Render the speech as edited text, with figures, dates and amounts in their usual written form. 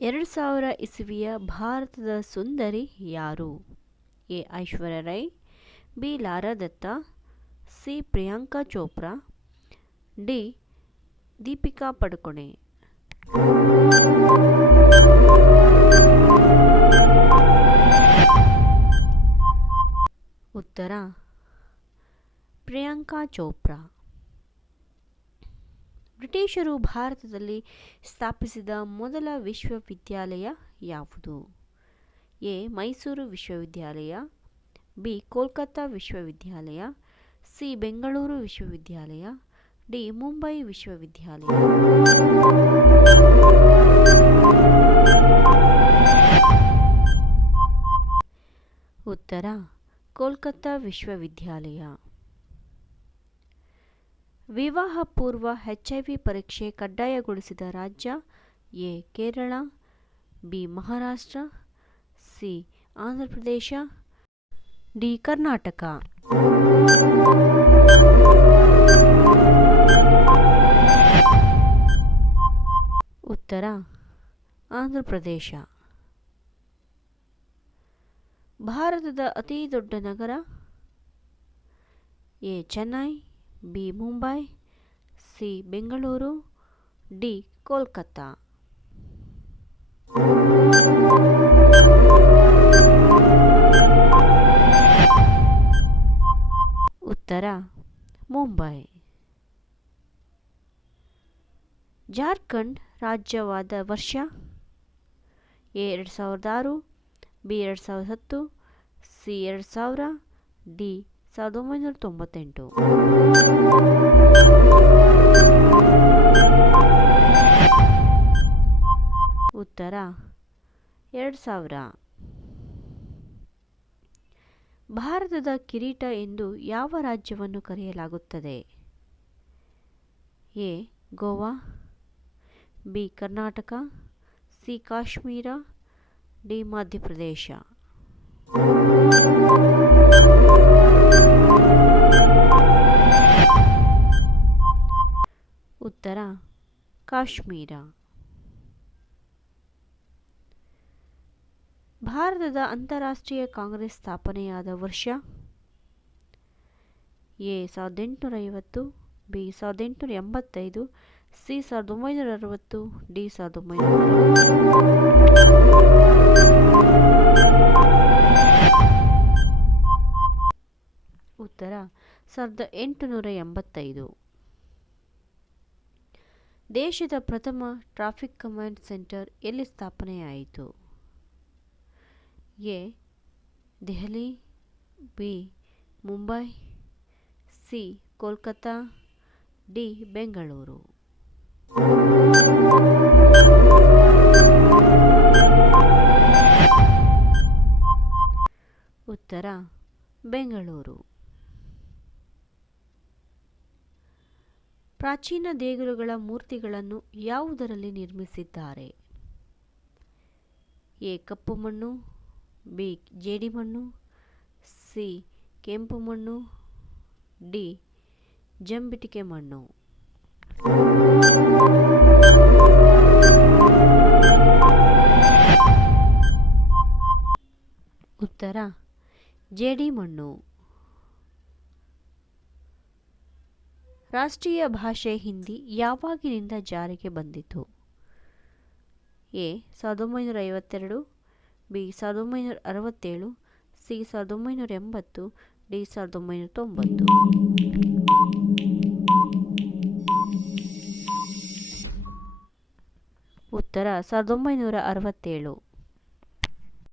2000 ಇಸವಿಯ ಭಾರತದ ಸುಂದರಿ ಯಾರು? A. Aishwarya Rai, B. Lara Dutta, C. Priyanka Chopra, D. Deepika Padukone. ಉತ್ತರ ಪ್ರಿಯಾಂಕಾ ಚೋಪ್ರಾ. ಬ್ರಿಟಿಷರು ಭಾರತದಲ್ಲಿ ಸ್ಥಾಪಿಸಿದ ಮೊದಲ ವಿಶ್ವವಿದ್ಯಾಲಯ ಯಾವುದು? ಎ. ಮೈಸೂರು ವಿಶ್ವವಿದ್ಯಾಲಯ, ಬಿ. ಕೋಲ್ಕತ್ತಾ ವಿಶ್ವವಿದ್ಯಾಲಯ, ಸಿ. ಬೆಂಗಳೂರು ವಿಶ್ವವಿದ್ಯಾಲಯ, ಡಿ. ಮುಂಬೈ ವಿಶ್ವವಿದ್ಯಾಲಯ. ಉತ್ತರ ಕೋಲ್ಕತ್ತಾ ವಿಶ್ವವಿದ್ಯಾಲಯ. ವಿವಾಹ ಪೂರ್ವ HIV ಪರೀಕ್ಷೆ ಕಡ್ಡಾಯಗೊಳಿಸಿದ ರಾಜ್ಯ? A. Kerala, B. Maharashtra, C. Andhra Pradesh, D. Karnataka. ಉತ್ತರ ಆಂಧ್ರಪ್ರದೇಶ. ಭಾರತದ ಅತಿ ದೊಡ್ಡ ನಗರ? A. Chennai, B. Mumbai, C. Bengaluru, D. Kolkata. ಉತ್ತರ ಮುಂಬೈ. ಜಾರ್ಖಂಡ್ ರಾಜ್ಯವಾದ ವರ್ಷ? ಎ. 2006, ಬಿ. 2010, ಸಿ. 2000, ಡಿ. 1998. ಉತ್ತರ 2000. ಭಾರತದ ಕಿರೀಟ ಎಂದು ಯಾವ ರಾಜ್ಯವನ್ನು ಕರೆಯಲಾಗುತ್ತದೆ? A. Goa, B. Karnataka, C. Kashmir, D. Madhya Pradesh. ಉತ್ತರ ಕಾಶ್ಮೀರ. ಭಾರತದ ಅಂತಾರಾಷ್ಟ್ರೀಯ ಕಾಂಗ್ರೆಸ್ ಸ್ಥಾಪನೆಯಾದ ವರ್ಷ? ಎ. 1850, ಬಿ. 1885, ಸಿ. 1960, ಡಿ. 1960. ಉತ್ತರ 1885. ದೇಶದ ಪ್ರಥಮ ಟ್ರಾಫಿಕ್ ಕಮಾಂಡ್ ಸೆಂಟರ್ ಎಲ್ಲಿ ಸ್ಥಾಪನೆಯಾಯಿತು? A. Delhi, B. Mumbai, C. Kolkata, D. Bengaluru. ಉತ್ತರ ಬೆಂಗಳೂರು. ಪ್ರಾಚೀನ ದೇಗುಲಗಳ ಮೂರ್ತಿಗಳನ್ನು ಯಾವುದರಲ್ಲಿ ನಿರ್ಮಿಸಿದ್ದಾರೆ? ಎ. ಕಪ್ಪು ಮಣ್ಣು, ಬಿ. ಜೇಡಿಮಣ್ಣು, ಸಿ. ಕೆಂಪು ಮಣ್ಣು, ಡಿ. ಜಂಬಿಟಿಗೆ ಮಣ್ಣು. ಉತ್ತರ ಜೇಡಿಮಣ್ಣು. ರಾಷ್ಟ್ರೀಯ ಭಾಷೆ ಹಿಂದಿ ಯಾವಾಗಿನಿಂದ ಜಾರಿಗೆ ಬಂದಿತು? ಎ. 1952, ಬಿ. 1967, ಸಿ. 1980, ಡಿ. 1990. ಉತ್ತರ 1967.